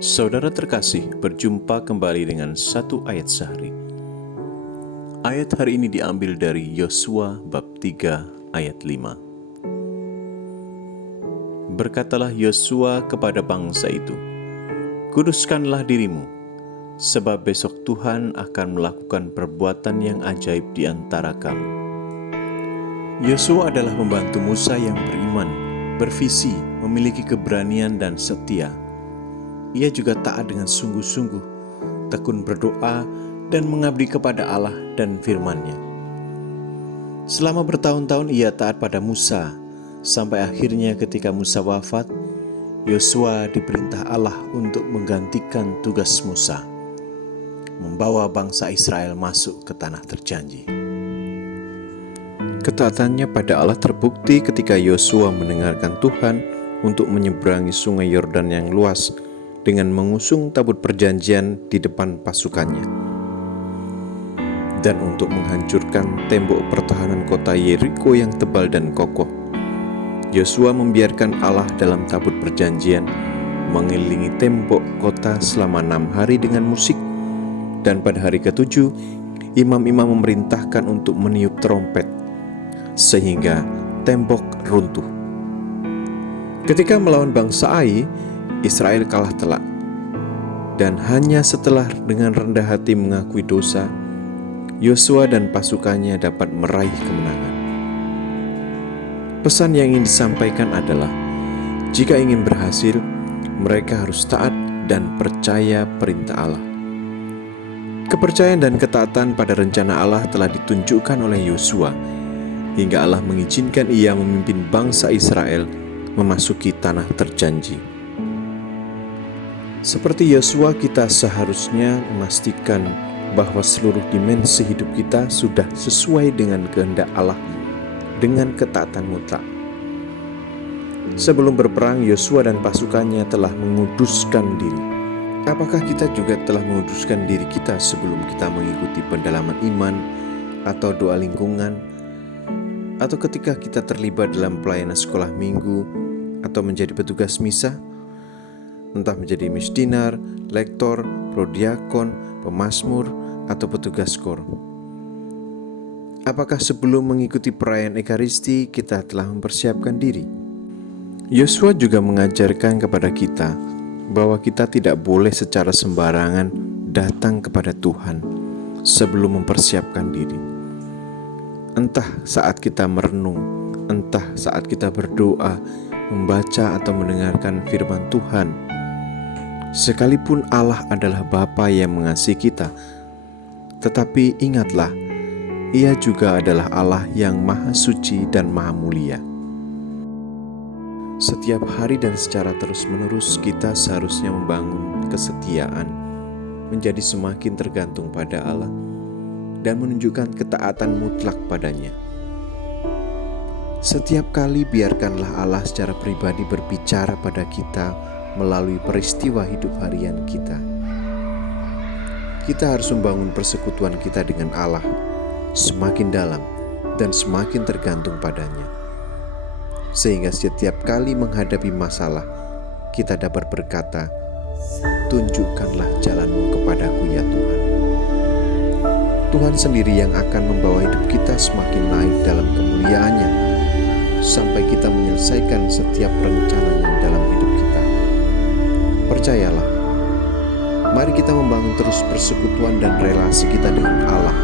Saudara terkasih, berjumpa kembali dengan satu ayat sehari. Ayat hari ini diambil dari Yosua bab 3 ayat 5. Berkatalah Yosua kepada bangsa itu, "Kuduskanlah dirimu, sebab besok Tuhan akan melakukan perbuatan yang ajaib di antara kamu." Yosua adalah pembantu Musa yang beriman, bervisi, memiliki keberanian dan setia. Ia juga taat dengan sungguh-sungguh, tekun berdoa, dan mengabdi kepada Allah dan firman-Nya. Selama bertahun-tahun ia taat pada Musa, sampai akhirnya ketika Musa wafat, Yosua diperintah Allah untuk menggantikan tugas Musa, membawa bangsa Israel masuk ke tanah terjanji. Ketaatannya pada Allah terbukti ketika Yosua mendengarkan Tuhan untuk menyeberangi sungai Yordan yang luas dengan mengusung tabut perjanjian di depan pasukannya, dan untuk menghancurkan tembok pertahanan kota Yeriko yang tebal dan kokoh. Yosua membiarkan Allah dalam tabut perjanjian mengelilingi tembok kota selama 6 hari dengan musik, dan pada hari ke-7 imam-imam memerintahkan untuk meniup trompet sehingga tembok runtuh. Ketika melawan bangsa Ai, Israel kalah telak, dan hanya setelah dengan rendah hati mengakui dosa, Yosua dan pasukannya dapat meraih kemenangan. Pesan yang ingin disampaikan adalah, jika ingin berhasil, mereka harus taat dan percaya perintah Allah. Kepercayaan dan ketaatan pada rencana Allah telah ditunjukkan oleh Yosua, hingga Allah mengizinkan ia memimpin bangsa Israel memasuki tanah terjanji. Seperti Yosua, kita seharusnya memastikan bahwa seluruh dimensi hidup kita sudah sesuai dengan kehendak Allah dengan ketaatan mutlak. Sebelum berperang, Yosua dan pasukannya telah menguduskan diri. Apakah kita juga telah menguduskan diri kita sebelum kita mengikuti pendalaman iman atau doa lingkungan, atau ketika kita terlibat dalam pelayanan sekolah minggu atau menjadi petugas misa? Entah menjadi misdinar, lektor, prodiakon, pemazmur, atau petugas kor. Apakah sebelum mengikuti perayaan Ekaristi kita telah mempersiapkan diri? Yosua juga mengajarkan kepada kita bahwa kita tidak boleh secara sembarangan datang kepada Tuhan sebelum mempersiapkan diri. Entah saat kita merenung, entah saat kita berdoa, membaca atau mendengarkan firman Tuhan. Sekalipun Allah adalah Bapa yang mengasihi kita, tetapi ingatlah, Ia juga adalah Allah yang Maha Suci dan Maha Mulia. Setiap hari dan secara terus-menerus kita seharusnya membangun kesetiaan, menjadi semakin tergantung pada Allah, dan menunjukkan ketaatan mutlak padanya. Setiap kali biarkanlah Allah secara pribadi berbicara pada kita melalui peristiwa hidup harian kita. Kita harus membangun persekutuan kita dengan Allah semakin dalam dan semakin tergantung padanya, sehingga setiap kali menghadapi masalah kita dapat berkata, "Tunjukkanlah jalan-Mu kepadaku ya Tuhan." Tuhan sendiri yang akan membawa hidup kita semakin naik dalam kemuliaan-Nya sampai kita menyelesaikan setiap rencana-Nya dalam hidup kita. Percayalah, mari kita membangun terus persekutuan dan relasi kita dengan Allah,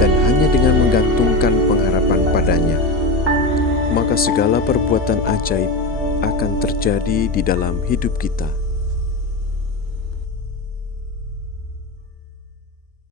dan hanya dengan menggantungkan pengharapan padanya, maka segala perbuatan ajaib akan terjadi di dalam hidup kita.